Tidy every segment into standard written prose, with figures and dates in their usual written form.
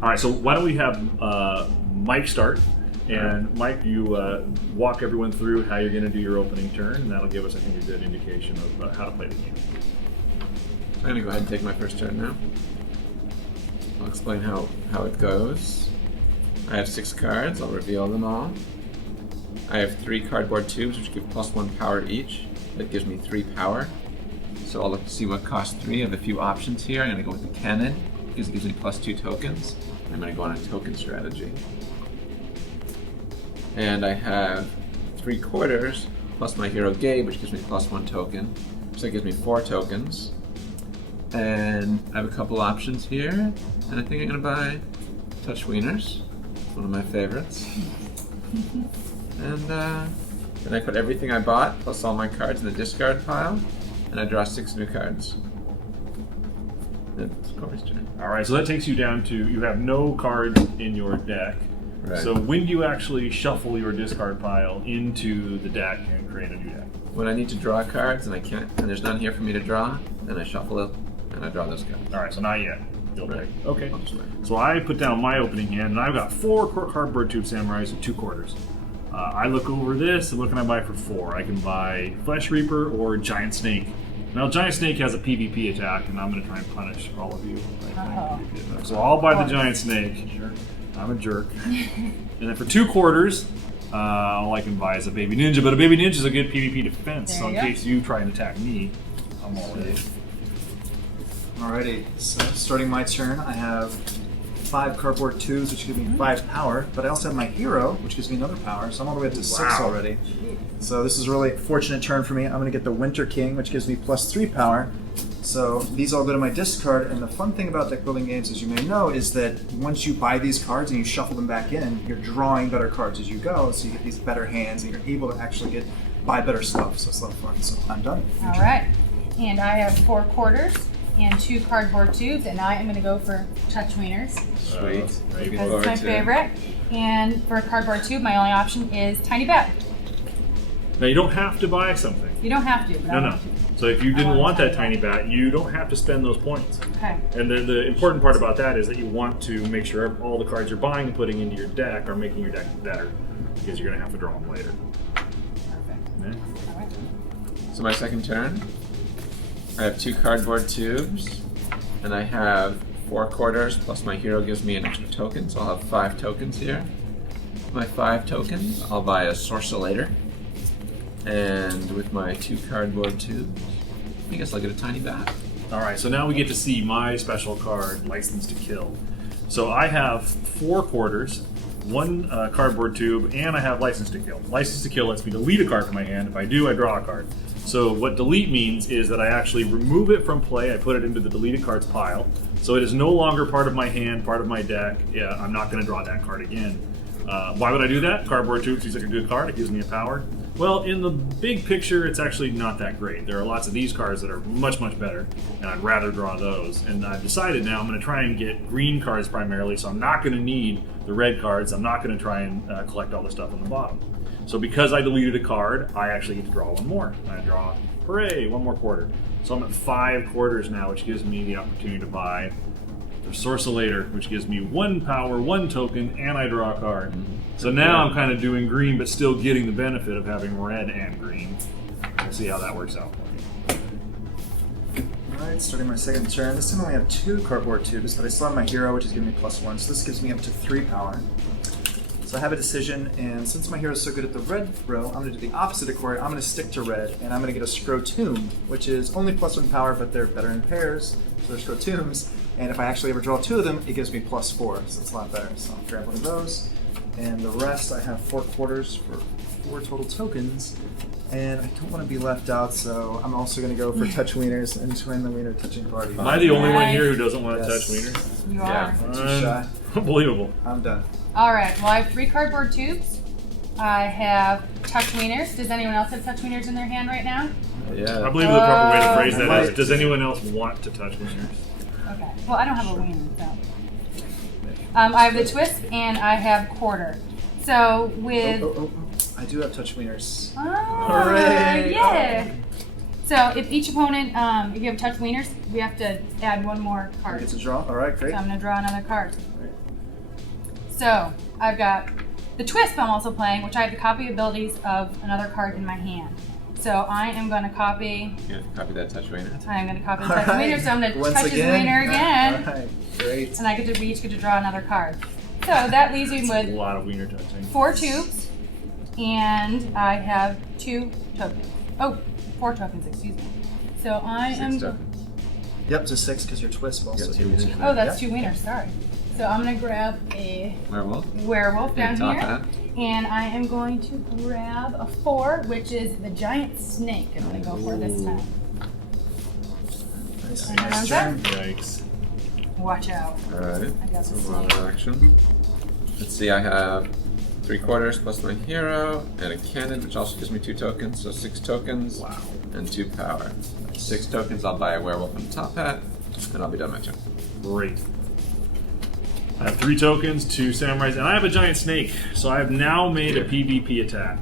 All right, so why don't we have Mike start? And Mike, you walk everyone through how you're going to do your opening turn, and that'll give us, I think, a good indication of how to play the game. I'm going to go ahead and take my first turn now. I'll explain how it goes. I have 6 cards. I'll reveal them all. I have 3 cardboard tubes, which give +1 power each. That gives me 3 power. So I'll look to see what costs 3. I have a few options here. I'm going to go with the cannon, because it gives me +2 tokens. I'm going to go on a token strategy. And I have 3 quarters, plus my hero Gabe, which gives me +1 token. So it gives me 4 tokens. And I have a couple options here. And I think I'm going to buy Touch Wieners. It's one of my favorites. And then I put everything I bought, plus all my cards in the discard pile. And I draw 6 new cards. It's Corey's turn. All right, so that takes you down to, you have no cards in your deck. Right. So when do you actually shuffle your discard pile into the deck and create a new deck? When I need to draw cards and I can't, and there's none here for me to draw, then I shuffle it and I draw those cards. All right, so not yet. You'll Right. play. Okay. I'll just wait. So I put down my opening hand, and I've got 4 cardboard tube samurais and 2 quarters. I look over this, and what can I buy for 4? I can buy Flesh Reaper or Giant Snake. Now, Giant Snake has a PvP attack, and I'm going to try and punish all of you. So I'll buy the Giant Snake. I'm a jerk. And then for 2 quarters, all I can buy is a Baby Ninja, but a Baby Ninja is a good PvP defense, so in case you try and attack me, I'm all in. Alrighty, so starting my turn, I have 5 cardboard tubes, which give me 5 power, but I also have my hero, which gives me another power, so I'm all the way up to 6 already. So this is a really fortunate turn for me. I'm going to get the Winter King, which gives me +3 power. So these all go to my discard, and the fun thing about deck building games, as you may know, is that once you buy these cards and you shuffle them back in, you're drawing better cards as you go, so you get these better hands, and you're able to actually buy better stuff, so it's a lot of fun. So I'm done. All right, and I have 4 quarters and 2 cardboard tubes, and I am going to go for Touch Wieners. Sweet. Looking Because forward it's my to it. favorite. And for a cardboard tube, my only option is Tiny Bed. Now, you don't have to buy something. You don't have to, but I No. want to. So if you didn't want want a that tiny tiny bat, you don't have to spend those points. Okay. And the important part about that is that you want to make sure all the cards you're buying and putting into your deck are making your deck better, because you're going to have to draw them later. Perfect. Yeah. All right. So my second turn, I have 2 cardboard tubes, and I have 4 quarters, plus my hero gives me an extra token, so I'll have 5 tokens here. With my 5 tokens, I'll buy a Sorcellator. And with my 2 cardboard tubes, I guess I'll get a tiny bat. All right, so now we get to see my special card, License to Kill. So I have 4 quarters, 1 cardboard tube, and I have License to Kill. License to Kill lets me delete a card from my hand. If I do, I draw a card. So what delete means is that I actually remove it from play. I put it into the deleted cards pile. So it is no longer part of my hand, part of my deck. Yeah, I'm not going to draw that card again. Why would I do that? Cardboard tube seems like a good card. It gives me a power. Well, in the big picture, it's actually not that great. There are lots of these cards that are much, much better, and I'd rather draw those. And I've decided now I'm going to try and get green cards primarily, so I'm not going to need the red cards. I'm not going to try and collect all the stuff on the bottom. So because I deleted a card, I actually get to draw 1 more. I draw, hooray, 1 more quarter. So I'm at 5 quarters now, which gives me the opportunity to buy the Sorcellator, which gives me 1 power, 1 token, and I draw a card. So now I'm kind of doing green, but still getting the benefit of having red and green. We'll see how that works out for me. Alright, starting my second turn. This time I only have 2 cardboard tubes, but I still have my hero, which is giving me +1, so this gives me up to 3 power. So I have a decision, and since my hero is so good at the red row, I'm going to do the opposite of Corey. I'm going to stick to red, and I'm going to get a Scrotum, which is only +1 power, but they're better in pairs, so they're Scrotums. And if I actually ever draw 2 of them, it gives me +4, so it's a lot better. So I'll grab one of those. And the rest, I have 4 quarters for 4 total tokens. And I don't want to be left out, so I'm also going to go for Touch Wieners and join the Wiener touching party. Am I the only one Nice. here who doesn't want to Yes. touch wieners? You Yeah. are. Too shy. Unbelievable. I'm done. All right, well, I have 3 cardboard tubes. I have Touch Wieners. Does anyone else have Touch Wieners in their hand right now? Yeah. I believe the proper way to phrase that Might. is, does anyone else want to touch wieners? Okay. Well, I don't have a wiener, so. I have the twist, and I have quarter. So with... I do have Touch Wieners. Oh, Hooray! yeah. So if each opponent, if you have Touch Wieners, we have to add 1 more I card. get to draw? Alright, great. So I'm going to draw another card. So I've got the twist I'm also playing, which I have the copy abilities of another card in my hand. So I am going to copy. Yeah, copy that touch wiener. I am going to copy the All touch right. wiener, so I'm going to Once touch his again. wiener again, All right, great. and we each get to draw another card. So that leaves me A with lot of wiener touching. 4 tubes, and I have 2 tokens. Oh, 4 tokens, excuse me. So I 6 am. tokens. Yep, to 6 because your twist will also Yeah, give you 2 2. Oh, that's Yep. 2 wieners, sorry. So I'm going to grab a Werewolf. werewolf down top here. hat. And I am going to grab a 4, which is the giant snake I'm going to go for this time. Nice. And then I'm Nice done. turn. Yikes. Watch out. Alright, I got that's a this lot of action. Let's see, I have 3/4 plus my hero, and a cannon, which also gives me 2 tokens, so 6 tokens, Wow. and 2 power. 6 tokens, I'll buy a werewolf and a top hat, and I'll be done my turn. Great. I have 3 tokens, 2 samurais, and I have a giant snake. So I have now made a PvP attack.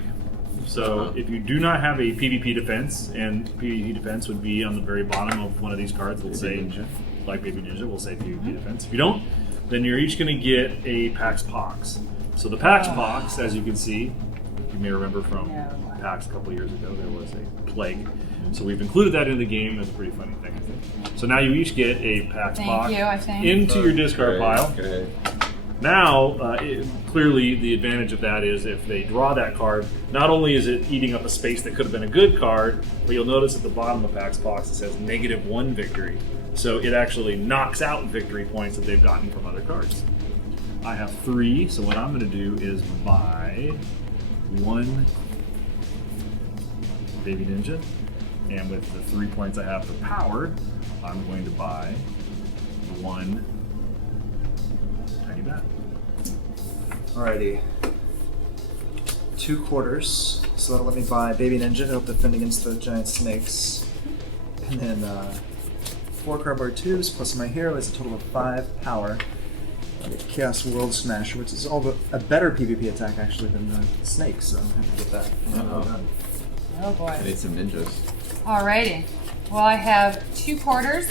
So if you do not have a PvP defense, and PvP defense would be on the very bottom of one of these cards, we'll say, Ninja. like Baby Ninja, we'll say PvP defense. If you don't, then you're each going to get a Pax Pox. So the Pax Pox, as you can see, you may remember from No. PAX a couple years ago, there was a plague. So we've included that in the game as a pretty funny thing, I think. So now you each get a Pax Thank Pox you, I think. into your discard Great, pile. great. Now, clearly the advantage of that is if they draw that card, not only is it eating up a space that could have been a good card, but you'll notice at the bottom of Pax Box it says -1 victory. So it actually knocks out victory points that they've gotten from other cards. I have 3, so what I'm going to do is buy 1 Baby Ninja, and with the 3 points I have for power, I'm going to buy 1 Tiny Bat. Alrighty. 2/4, so that'll let me buy Baby Ninja to help defend against the giant snakes. And then 4 cardboard tubes plus my hero is a total of 5 power. I get Chaos World Smasher, which is a better PvP attack actually than the snake, so I'm happy to get that. Oh boy. I need some ninjas. Alrighty. Well, I have 2/4,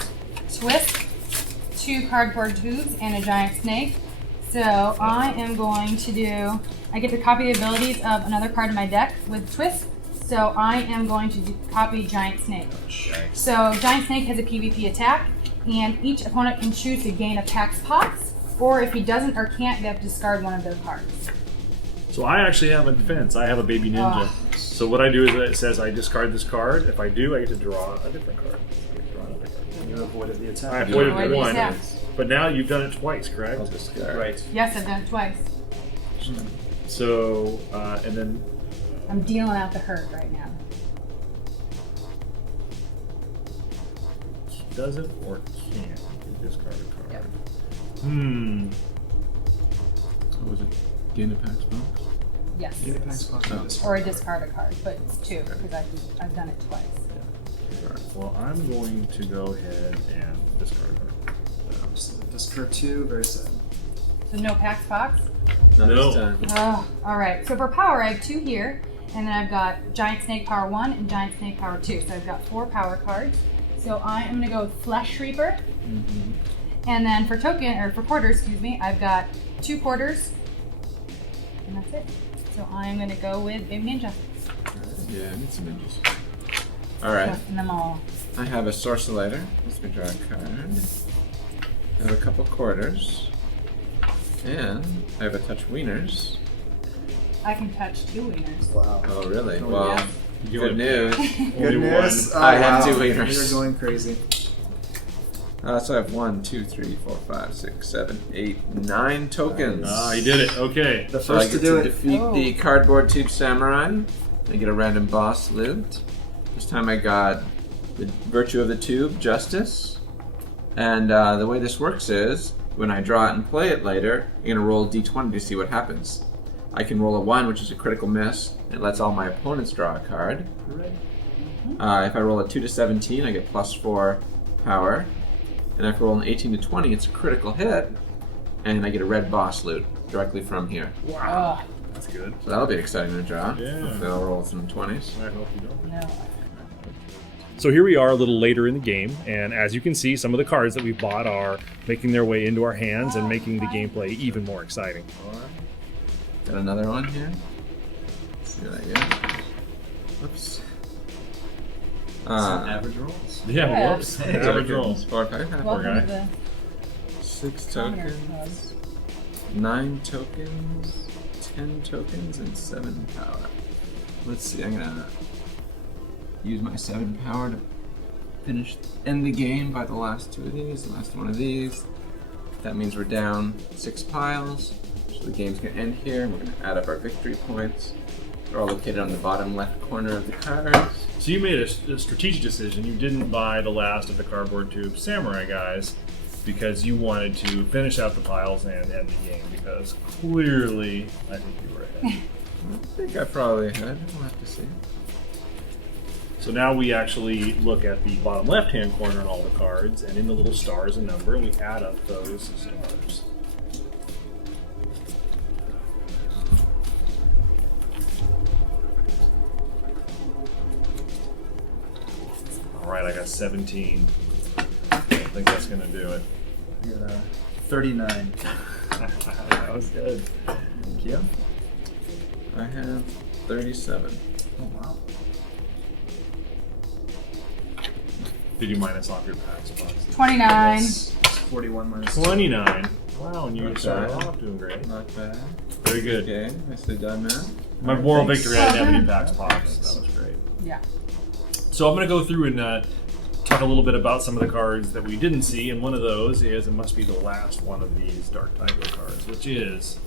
twist, 2 cardboard tubes, and a giant snake. So I am going to do. I get to copy the abilities of another card in my deck with twist. So I am going to copy giant snake. So giant snake has a PvP attack, and each opponent can choose to gain a Pax Pox, or if he doesn't or can't, they have to discard one of their cards. So I actually have a defense. I have a Baby Ninja. So what I do is it says I discard this card. If I do, I get to draw a different card. I get to draw another card. You avoided the attack. I avoided Avoid the the one, attack. but now you've done it twice, correct? I'll discard. Right. Yes, I've done it twice. So and then I'm dealing out the hurt right now. does it or can't you discard a card? Yep. What was it? Gain a Pax Box? Yes. Get a Pax Box Oh. with this. Or a discard a card, but it's 2 because I've done it twice. Well, I'm going to go ahead and discard her. So discard 2, very sad. So no Pax Box? Not No. this time. Oh, all right. So for power, I have 2 here, and then I've got Giant Snake Power 1 and Giant Snake Power 2. So I've got 4 power cards. So I am going to go with Flesh Reaper. And then for quarters, excuse me, I've got 2/4, and that's it. So I am going to go with Baby Ninja. Yeah, I need some ninjas. Alright, Shuffling them all. I have a Sorcellator. Let me draw a card. I have a couple quarters. And I have a touch wieners. I can touch 2 wieners. Wow. Oh, really? Oh, Well, yeah. good news. Only Goodness. one. Oh, I have wow. 2 wieners. You're going crazy. So I have 1, 2, 3, 4, 5, 6, 7, 8, 9 tokens. Ah, you did it. Okay. The So I first get to do it. defeat Oh. the cardboard tube samurai. I get a random boss loot. This time I got the Virtue of the Tube, Justice. And the way this works is, when I draw it and play it later, I'm going to roll a d20 to see what happens. I can roll a 1, which is a critical miss. It lets all my opponents draw a card. If I roll a 2 to 17, I get +4 power. And if I roll an 18 to 20, it's a critical hit. And I get a red boss loot directly from here. Wow. That's good. So that'll be exciting to draw. Yeah. Hopefully I'll roll some 20s. I hope you don't. No. So here we are a little later in the game, and as you can see, some of the cards that we've bought are making their way into our hands and making the gameplay even more exciting. Got another one here. Let's see what I get. Whoops. Some average rolls. Yeah, whoops. Hey, Average rolls. 4, 5, half Welcome guy. to the 6 Commoner tokens, 9 tokens, 10 tokens, and 7 power. Let's see, I'm gonna use my 7 power to end the game by the last 2 of these, the last one of these. That means we're down 6 piles, so the game's gonna end here, and we're gonna add up our victory points. They're all located on the bottom left corner of the cards. So you made a strategic decision. You didn't buy the last of the cardboard tube samurai guys because you wanted to finish out the piles and end the game, because clearly I think you were ahead. I think I probably had. We'll have to see. So now we actually look at the bottom left-hand corner on all the cards, and in the little stars and number, and we add up those stars. All right, I got 17. I think that's gonna do it. I got 39. That was good. Thank you. I have 37. Oh wow. Did you minus off your packs box? 29. Yes. 41 minus 29. Wow, and you Not started bad. off doing great. Not bad. Very good. Okay, nicely done, man. My moral Thanks. victory, I didn't have any Well packs pops. That was great. Yeah. So I'm going to go through and talk a little bit about some of the cards that we didn't see, and one of those is, it must be the last one of these Dark Tiger cards, which is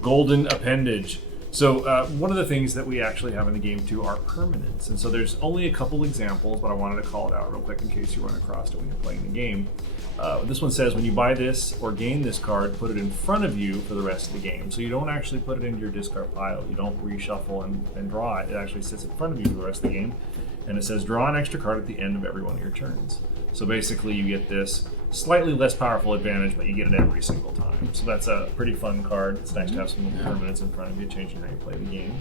Golden Appendage. So one of the things that we actually have in the game too are permanents, and so there's only a couple examples, but I wanted to call it out real quick in case you run across it when you're playing the game. This one says when you buy this or gain this card, put it in front of you for the rest of the game. So you don't actually put it into your discard pile. You don't reshuffle and draw it. It actually sits in front of you for the rest of the game. And it says draw an extra card at the end of every one of your turns. So basically you get this slightly less powerful advantage, but you get it every single time. So that's a pretty fun card. It's nice to have some permanents in front of you, changing how you play the game.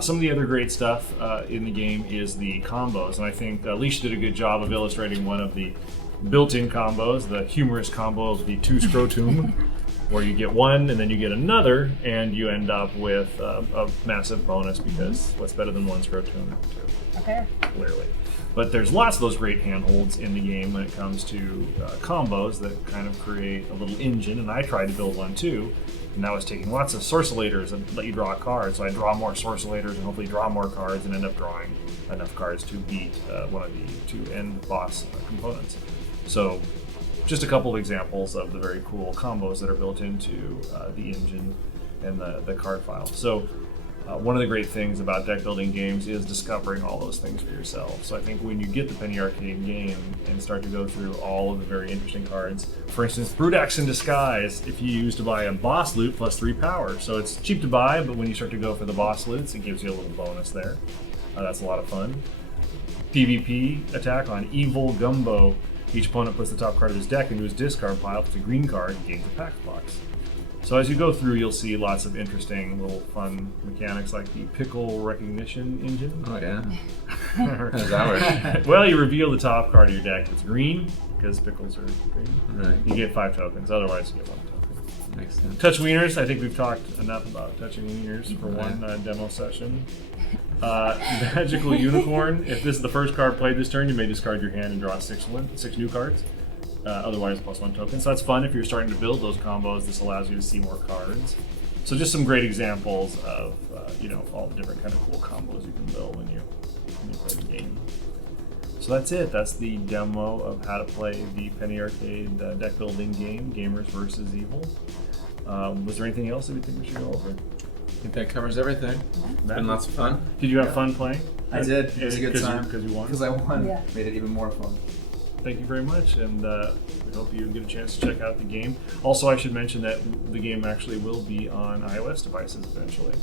Some of the other great stuff in the game is the combos, and I think Alicia did a good job of illustrating one of the built-in combos, the humorous combo of the 2 Scrotum, where you get one and then you get another, and you end up with a massive bonus, because what's better than 1 Scrotum? 2. Okay. Clearly. But there's lots of those great handholds in the game when it comes to combos that kind of create a little engine, and I tried to build one too, and that was taking lots of sorcellators and let you draw a card. So I draw more sorcellators and hopefully draw more cards and end up drawing enough cards to beat one of the 2 end boss components. So just a couple of examples of the very cool combos that are built into the engine and the card file. So one of the great things about deck building games is discovering all those things for yourself. So I think when you get the Penny Arcade game and start to go through all of the very interesting cards, for instance, Brudax in Disguise, if you use to buy a boss loot plus 3 power. So it's cheap to buy, but when you start to go for the boss loots, it gives you a little bonus there. That's a lot of fun. PvP attack on Evil Gumbo. Each opponent puts the top card of his deck into his discard pile, puts a green card, and gains a pack box. So as you go through, you'll see lots of interesting little fun mechanics like the pickle recognition engine. Oh yeah. How does that work? Well, you reveal the top card of your deck. It's green, because pickles are green. Right. You get 5 tokens, otherwise you get 1 token. Makes sense. Touch wieners. I think we've talked enough about touching wieners for Right. one demo session. Magical Unicorn. If this is the first card played this turn, you may discard your hand and draw 6 new cards. Otherwise, +1 token. So that's fun if you're starting to build those combos. This allows you to see more cards. So just some great examples of all the different kind of cool combos you can build when you play the game. So that's it. That's the demo of how to play the Penny Arcade deck building game, Gamers vs. Evil. Was there anything else that we think we should go over? I think that covers everything. It's been lots of fun. Did you have fun playing? I did. It was a good time. Because you won? Because I won. Yeah. Made it even more fun. Thank you very much, and we hope you get a chance to check out the game. Also, I should mention that the game actually will be on iOS devices eventually.